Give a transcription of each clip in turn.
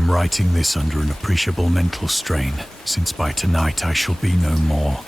am writing this under an appreciable mental strain, since by tonight I shall be no more.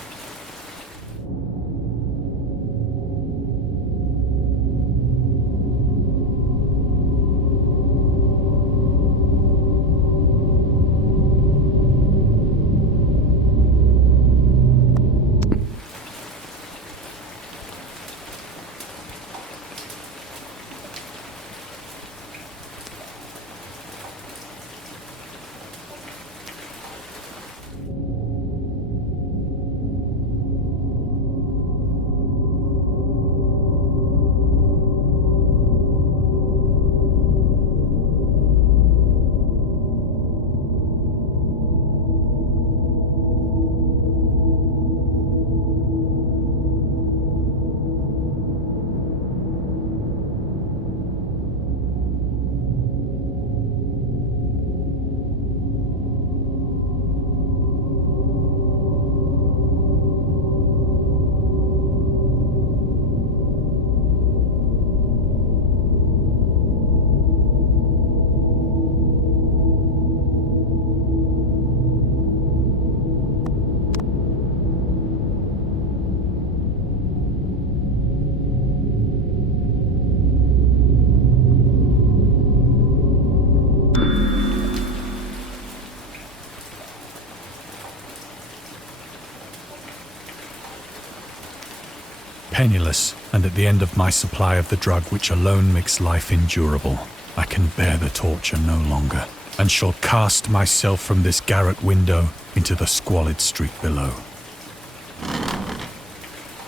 Penniless, and at the end of my supply of the drug which alone makes life endurable, I can bear the torture no longer, and shall cast myself from this garret window into the squalid street below.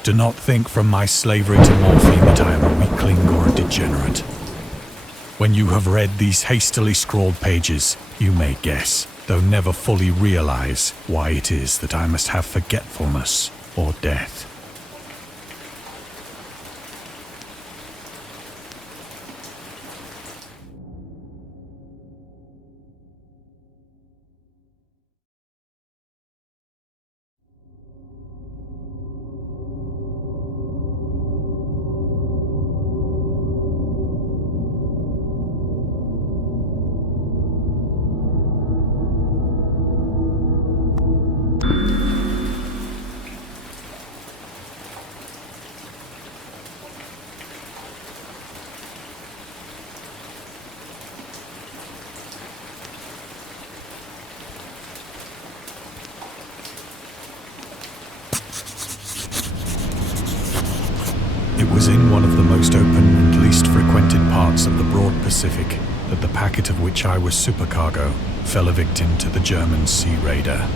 Do not think from my slavery to morphine that I am a weakling or a degenerate. When you have read these hastily scrawled pages, you may guess, though never fully realize, why it is that I must have forgetfulness or death. It was in one of the most open and least frequented parts of the broad Pacific that the packet of which I was supercargo fell a victim to the German sea raider.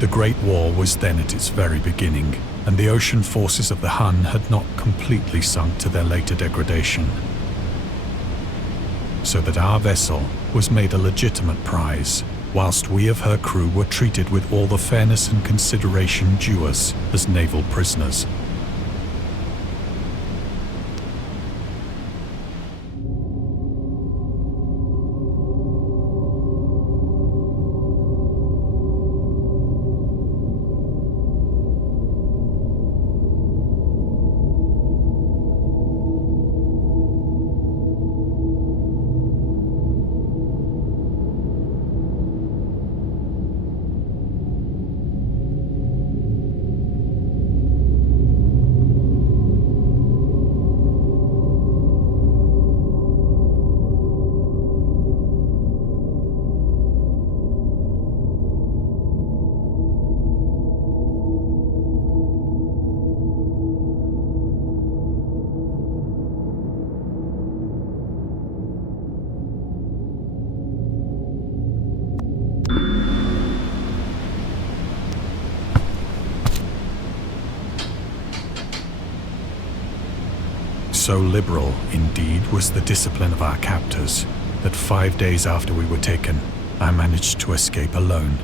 The Great War was then at its very beginning, and the ocean forces of the Hun had not completely sunk to their later degradation. So that our vessel was made a legitimate prize, whilst we of her crew were treated with all the fairness and consideration due us as naval prisoners. So liberal, indeed, was the discipline of our captors that 5 days after we were taken, I managed to escape alone.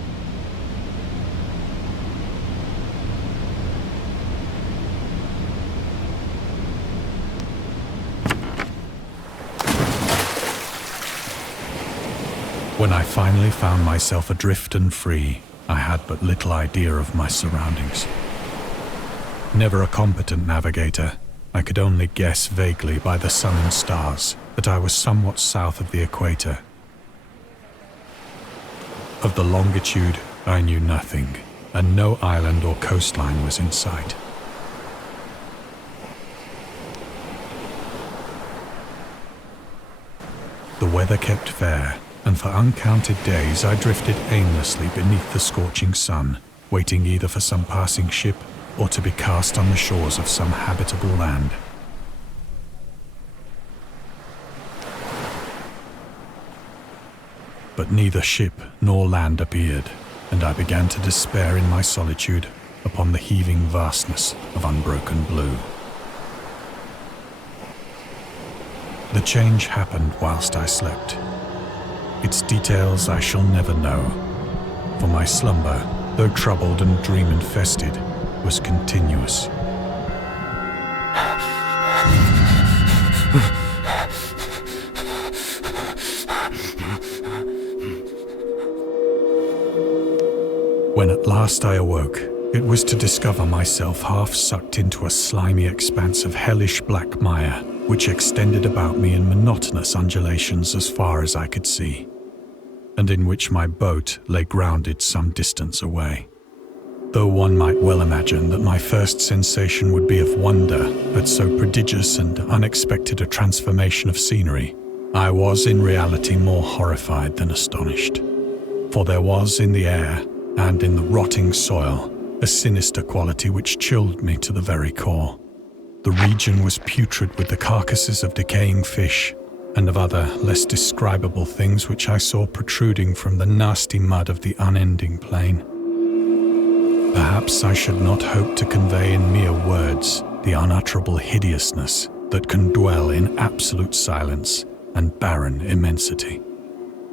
When I finally found myself adrift and free, I had but little idea of my surroundings. Never a competent navigator, I could only guess vaguely by the sun and stars that I was somewhat south of the equator. Of the longitude, I knew nothing, and no island or coastline was in sight. The weather kept fair, and for uncounted days I drifted aimlessly beneath the scorching sun, waiting either for some passing ship or to be cast on the shores of some habitable land. But neither ship nor land appeared, and I began to despair in my solitude upon the heaving vastness of unbroken blue. The change happened whilst I slept. Its details I shall never know, for my slumber, though troubled and dream-infested, was continuous. When at last I awoke, it was to discover myself half sucked into a slimy expanse of hellish black mire, which extended about me in monotonous undulations as far as I could see, and in which my boat lay grounded some distance away. Though one might well imagine that my first sensation would be of wonder at so prodigious and unexpected a transformation of scenery, I was in reality more horrified than astonished. For there was in the air, and in the rotting soil, a sinister quality which chilled me to the very core. The region was putrid with the carcasses of decaying fish, and of other, less describable things which I saw protruding from the nasty mud of the unending plain. Perhaps I should not hope to convey in mere words the unutterable hideousness that can dwell in absolute silence and barren immensity.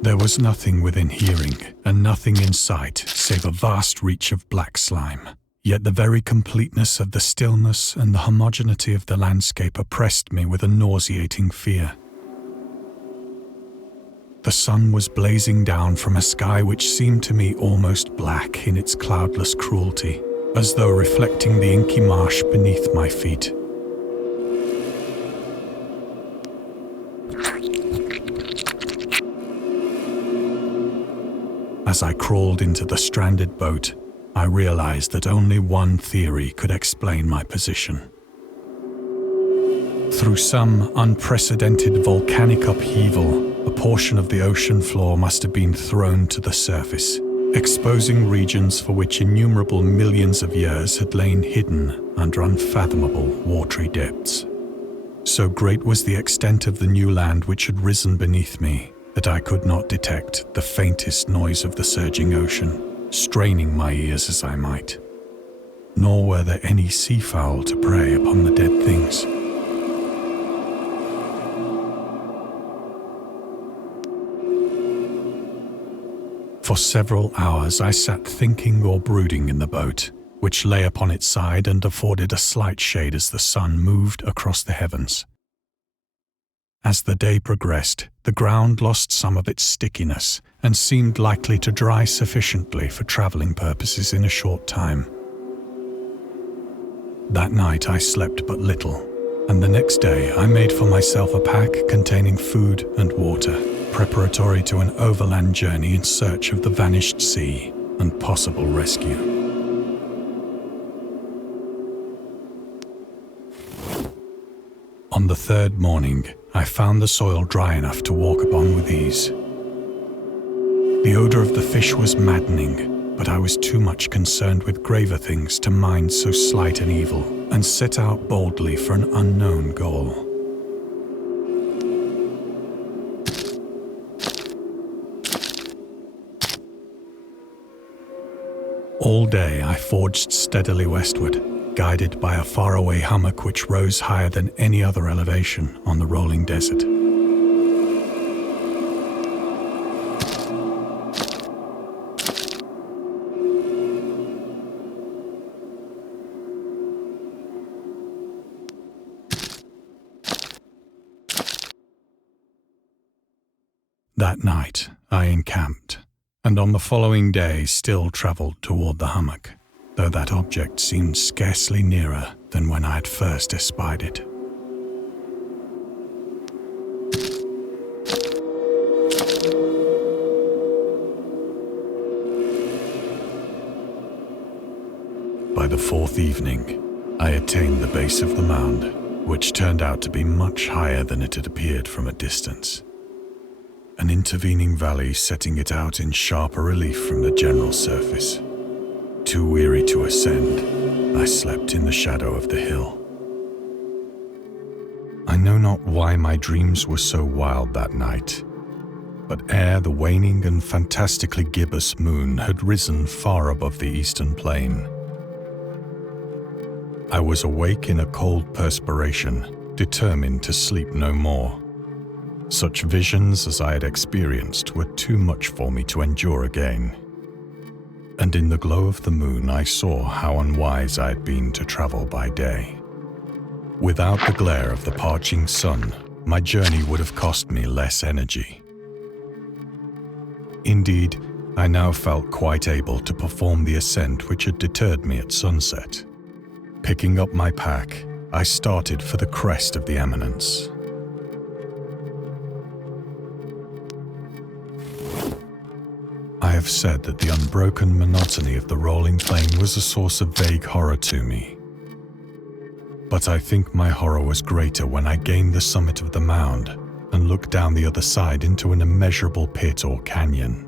There was nothing within hearing, and nothing in sight, save a vast reach of black slime. Yet the very completeness of the stillness and the homogeneity of the landscape oppressed me with a nauseating fear. The sun was blazing down from a sky which seemed to me almost black in its cloudless cruelty, as though reflecting the inky marsh beneath my feet. As I crawled into the stranded boat, I realized that only one theory could explain my position. Through some unprecedented volcanic upheaval, a portion of the ocean floor must have been thrown to the surface, exposing regions for which innumerable millions of years had lain hidden under unfathomable watery depths. So great was the extent of the new land which had risen beneath me that I could not detect the faintest noise of the surging ocean, straining my ears as I might. Nor were there any seafowl to prey upon the dead things. For several hours I sat thinking or brooding in the boat, which lay upon its side and afforded a slight shade as the sun moved across the heavens. As the day progressed, the ground lost some of its stickiness and seemed likely to dry sufficiently for traveling purposes in a short time. That night I slept but little, and the next day I made for myself a pack containing food and water, preparatory to an overland journey in search of the vanished sea and possible rescue. On the third morning, I found the soil dry enough to walk upon with ease. The odor of the fish was maddening, but I was too much concerned with graver things to mind so slight an evil, and set out boldly for an unknown goal. All day I forged steadily westward, guided by a faraway hummock which rose higher than any other elevation on the rolling desert. That night, I encamped, and on the following day still travelled toward the hummock, though that object seemed scarcely nearer than when I had first espied it. By the fourth evening, I attained the base of the mound, which turned out to be much higher than it had appeared from a distance. An intervening valley setting it out in sharper relief from the general surface. Too weary to ascend, I slept in the shadow of the hill. I know not why my dreams were so wild that night, but ere the waning and fantastically gibbous moon had risen far above the eastern plain, I was awake in a cold perspiration, determined to sleep no more. Such visions as I had experienced were too much for me to endure again. And in the glow of the moon I saw how unwise I had been to travel by day. Without the glare of the parching sun, my journey would have cost me less energy. Indeed, I now felt quite able to perform the ascent which had deterred me at sunset. Picking up my pack, I started for the crest of the eminence. I have said that the unbroken monotony of the rolling plain was a source of vague horror to me. But I think my horror was greater when I gained the summit of the mound and looked down the other side into an immeasurable pit or canyon,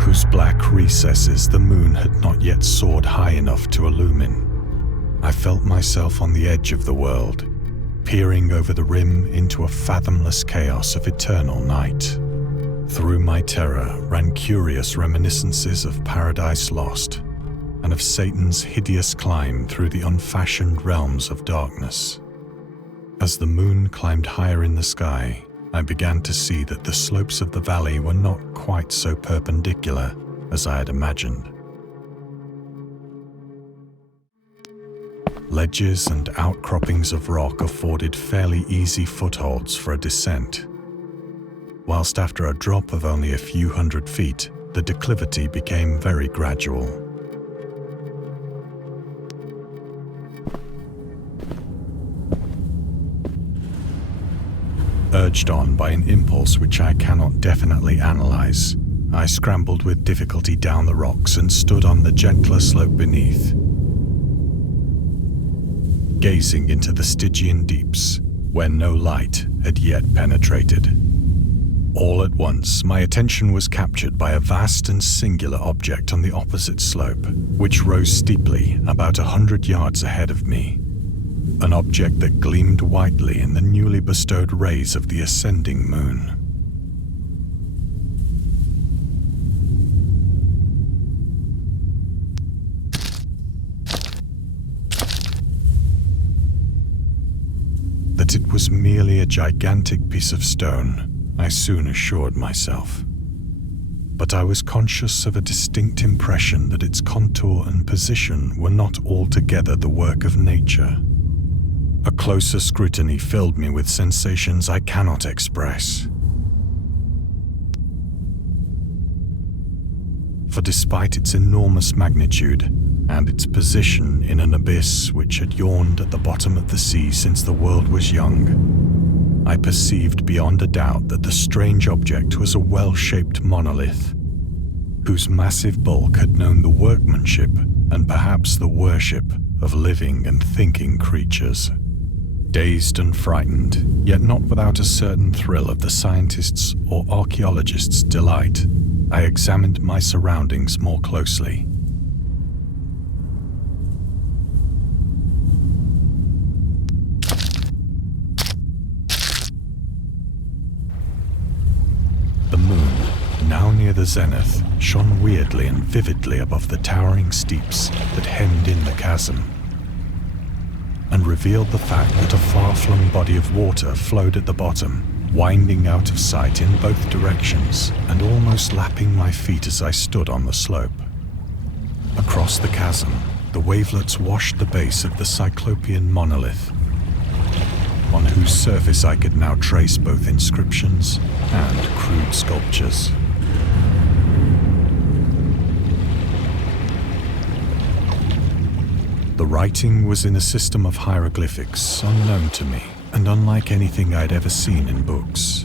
whose black recesses the moon had not yet soared high enough to illumine. I felt myself on the edge of the world, peering over the rim into a fathomless chaos of eternal night. Through my terror ran curious reminiscences of Paradise Lost and of Satan's hideous climb through the unfashioned realms of darkness. As the moon climbed higher in the sky, I began to see that the slopes of the valley were not quite so perpendicular as I had imagined. Ledges and outcroppings of rock afforded fairly easy footholds for a descent, whilst after a drop of only a few hundred feet, the declivity became very gradual. Urged on by an impulse which I cannot definitely analyze, I scrambled with difficulty down the rocks and stood on the gentler slope beneath, gazing into the Stygian deeps, where no light had yet penetrated. All at once, my attention was captured by a vast and singular object on the opposite slope, which rose steeply about 100 yards ahead of me. An object that gleamed whitely in the newly bestowed rays of the ascending moon. That it was merely a gigantic piece of stone, I soon assured myself. But I was conscious of a distinct impression that its contour and position were not altogether the work of nature. A closer scrutiny filled me with sensations I cannot express. For despite its enormous magnitude and its position in an abyss which had yawned at the bottom of the sea since the world was young, I perceived beyond a doubt that the strange object was a well-shaped monolith, whose massive bulk had known the workmanship and perhaps the worship of living and thinking creatures. Dazed and frightened, yet not without a certain thrill of the scientist's or archaeologist's delight, I examined my surroundings more closely. The moon, now near the the zenith shone weirdly and vividly above the towering steeps that hemmed in the chasm, and revealed the fact that a far-flung body of water flowed at the bottom, winding out of sight in both directions and almost lapping my feet as I stood on the slope. Across the chasm, the wavelets washed the base of the Cyclopean monolith, on whose surface I could now trace both inscriptions and crude sculptures. The writing was in a system of hieroglyphics unknown to me and unlike anything I'd ever seen in books,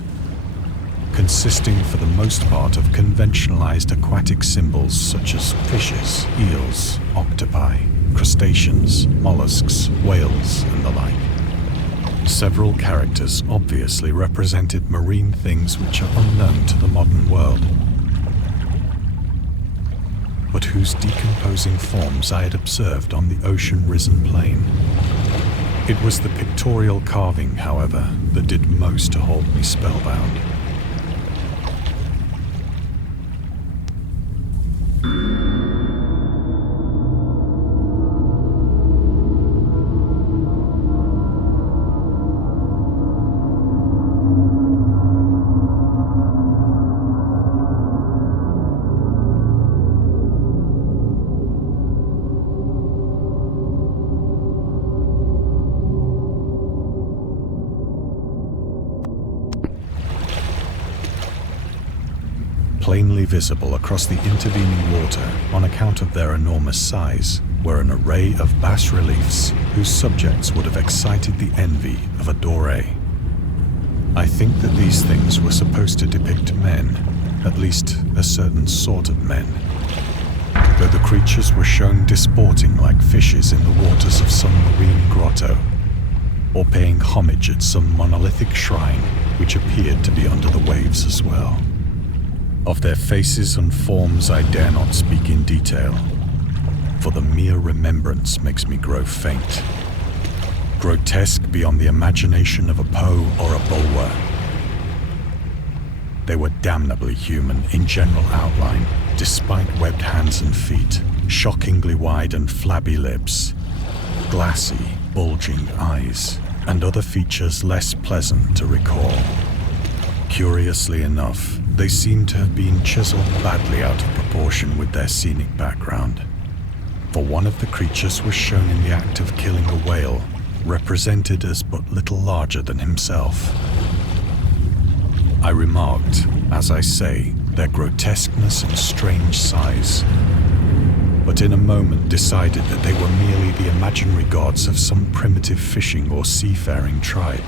consisting for the most part of conventionalized aquatic symbols such as fishes, eels, octopi, crustaceans, mollusks, whales, and the like. Several characters obviously represented marine things which are unknown to the modern world, but whose decomposing forms I had observed on the ocean-risen plain. It was the pictorial carving, however, that did most to hold me spellbound. Plainly visible across the intervening water on account of their enormous size were an array of bas-reliefs whose subjects would have excited the envy of a Doré. I think that these things were supposed to depict men, at least a certain sort of men, though the creatures were shown disporting like fishes in the waters of some marine grotto, or paying homage at some monolithic shrine which appeared to be under the waves as well. Of their faces and forms I dare not speak in detail, for the mere remembrance makes me grow faint. Grotesque beyond the imagination of a Poe or a Bulwer. They were damnably human in general outline, despite webbed hands and feet, shockingly wide and flabby lips, glassy, bulging eyes, and other features less pleasant to recall. Curiously enough, they seem to have been chiseled badly out of proportion with their scenic background, for one of the creatures was shown in the act of killing a whale, represented as but little larger than himself. I remarked, as I say, their grotesqueness and strange size, but in a moment decided that they were merely the imaginary gods of some primitive fishing or seafaring tribe.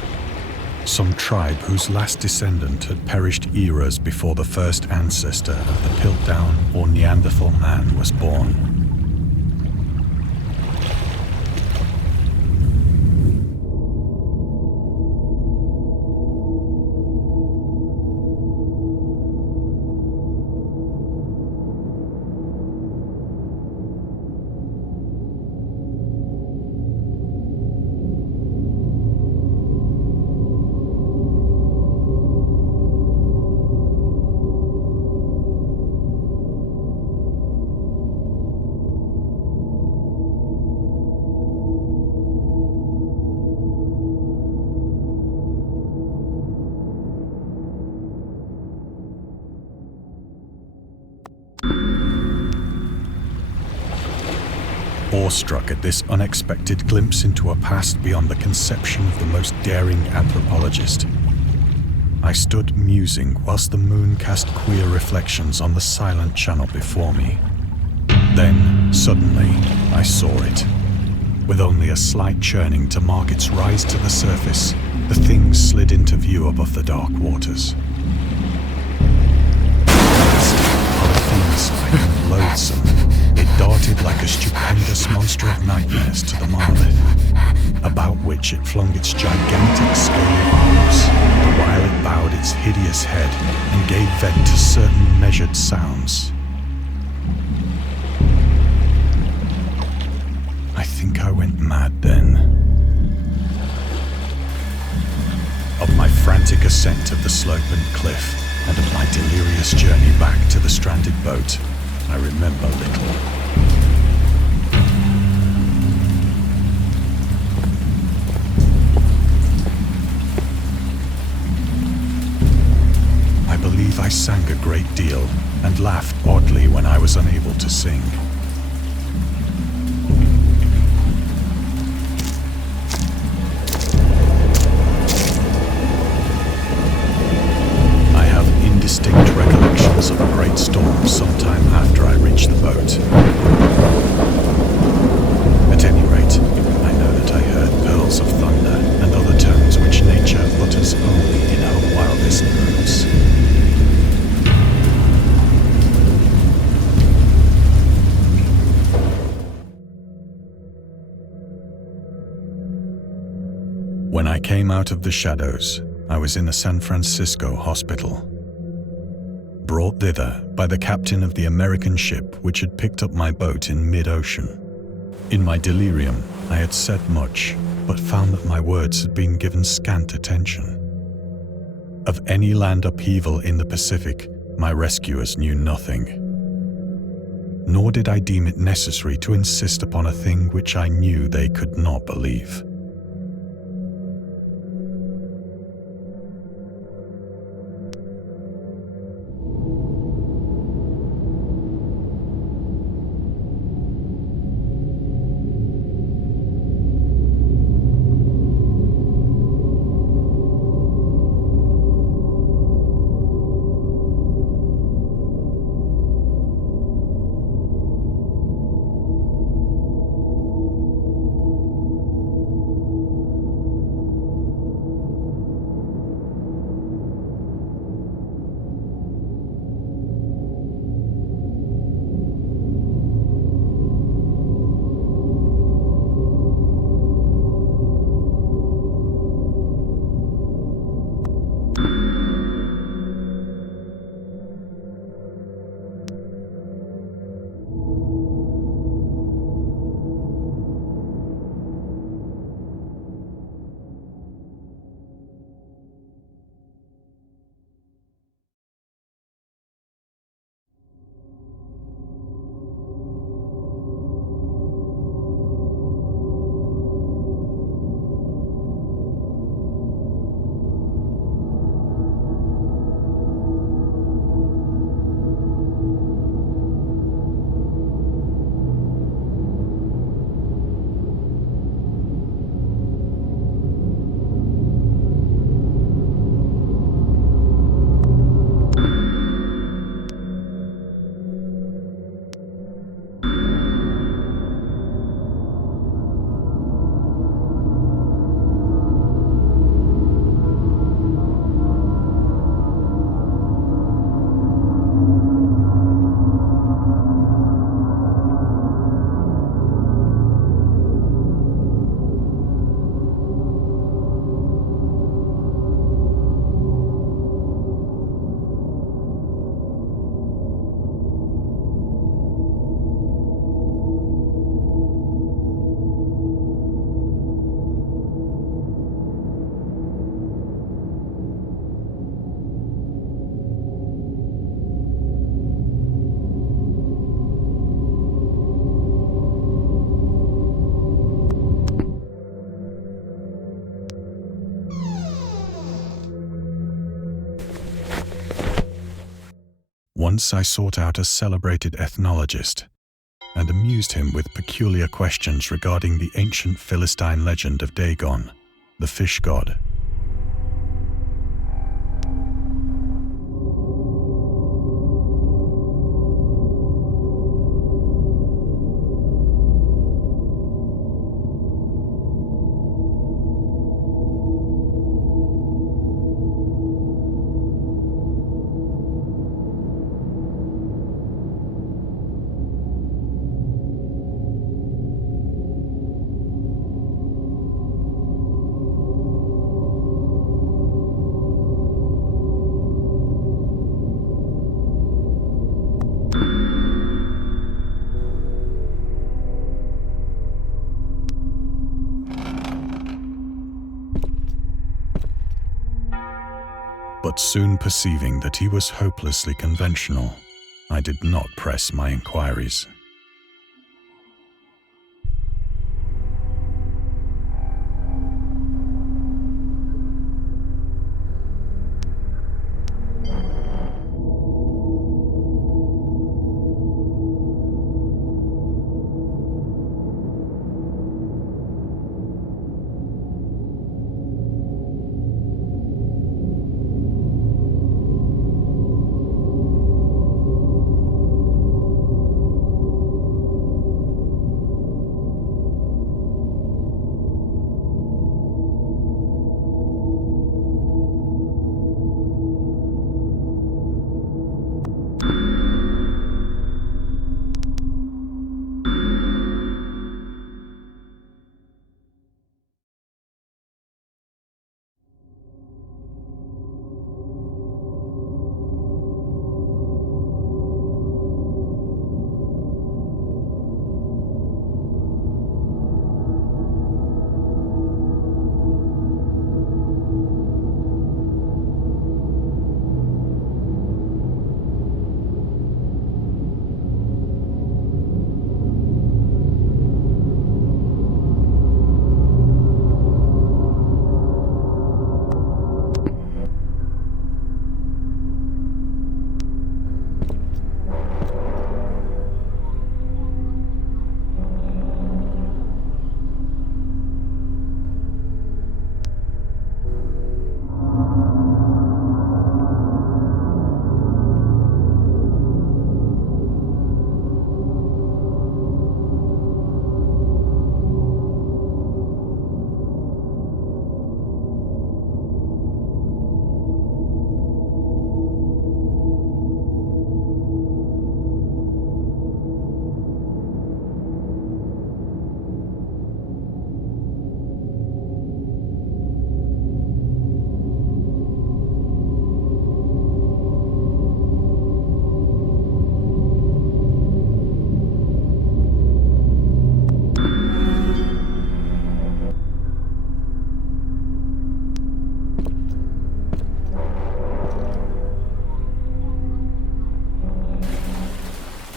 Some tribe whose last descendant had perished eras before the first ancestor of the Piltdown or Neanderthal man was born. Awestruck at this unexpected glimpse into a past beyond the conception of the most daring anthropologist, I stood musing whilst the moon cast queer reflections on the silent channel before me. Then, suddenly, I saw it. With only a slight churning to mark its rise to the surface, the thing slid into view above the dark waters. Polyphemus-like and loathsome, it darted like a stupendous monster of nightmares to the monolith, about which it flung its gigantic scaly arms, the while it bowed its hideous head and gave vent to certain measured sounds. I think I went mad then. Of my frantic ascent of the slope and cliff, and of my delirious journey back to the stranded boat, I remember little. I believe I sang a great deal and laughed oddly when I was unable to sing. I have indistinct recollections of a great storm sometime after I reached the boat. At any rate, I know that I heard pearls of thunder and other tones which nature utters only in her wildest moods. When I came out of the shadows, I was in a San Francisco hospital, brought thither by the captain of the American ship which had picked up my boat in mid-ocean. In my delirium, I had said much, but found that my words had been given scant attention. Of any land upheaval in the Pacific, my rescuers knew nothing. Nor did I deem it necessary to insist upon a thing which I knew they could not believe. Once I sought out a celebrated ethnologist and amused him with peculiar questions regarding the ancient Philistine legend of Dagon, the fish god. But soon perceiving that he was hopelessly conventional, I did not press my inquiries.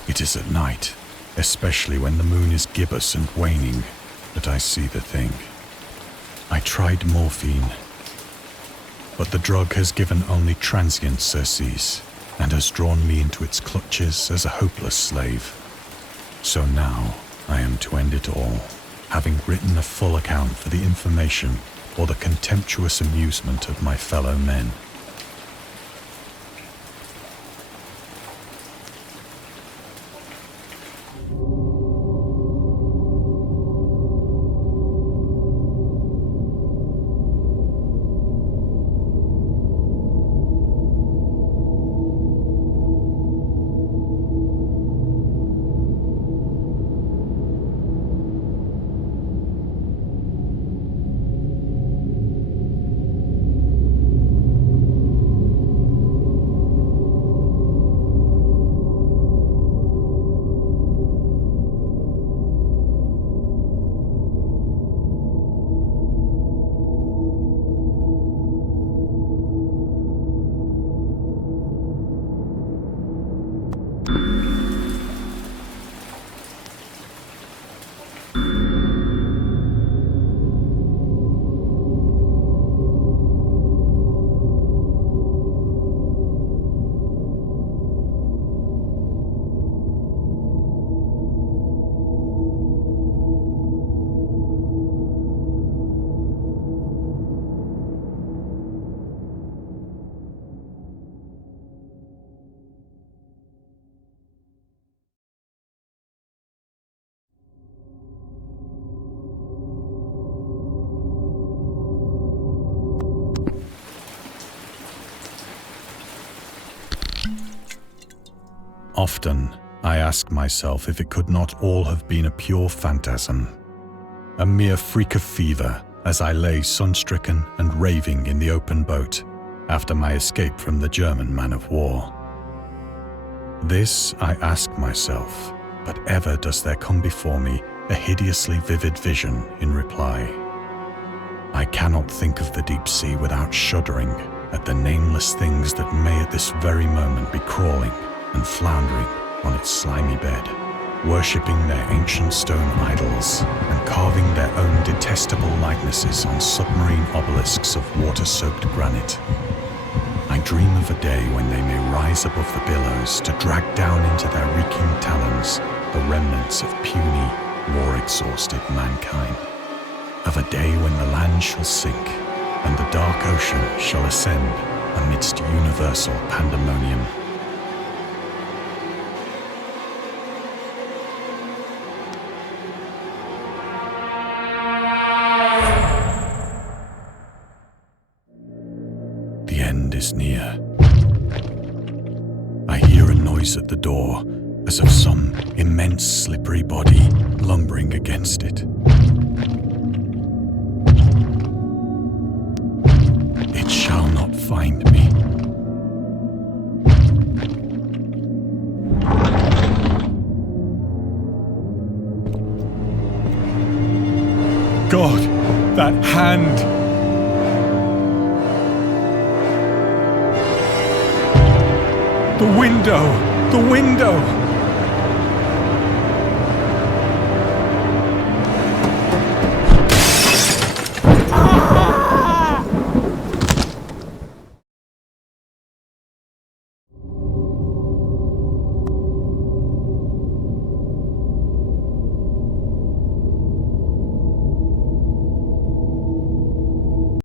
It is at night, especially when the moon is gibbous and waning, that I see the thing. I tried morphine, but the drug has given only transient surcease and has drawn me into its clutches as a hopeless slave. So now I am to end it all, having written a full account for the information or the contemptuous amusement of my fellow men. Often, I ask myself if it could not all have been a pure phantasm, a mere freak of fever as I lay sun-stricken and raving in the open boat after my escape from the German man-of-war. This I ask myself, but ever does there come before me a hideously vivid vision in reply. I cannot think of the deep sea without shuddering at the nameless things that may at this very moment be crawling and floundering on its slimy bed, worshipping their ancient stone idols and carving their own detestable likenesses on submarine obelisks of water-soaked granite. I dream of a day when they may rise above the billows to drag down into their reeking talons the remnants of puny, war-exhausted mankind. Of a day when the land shall sink and the dark ocean shall ascend amidst universal pandemonium. The end is near. I hear a noise at the door, as of some immense slippery body lumbering against it. It shall not find me. God, that hand! The window! The window!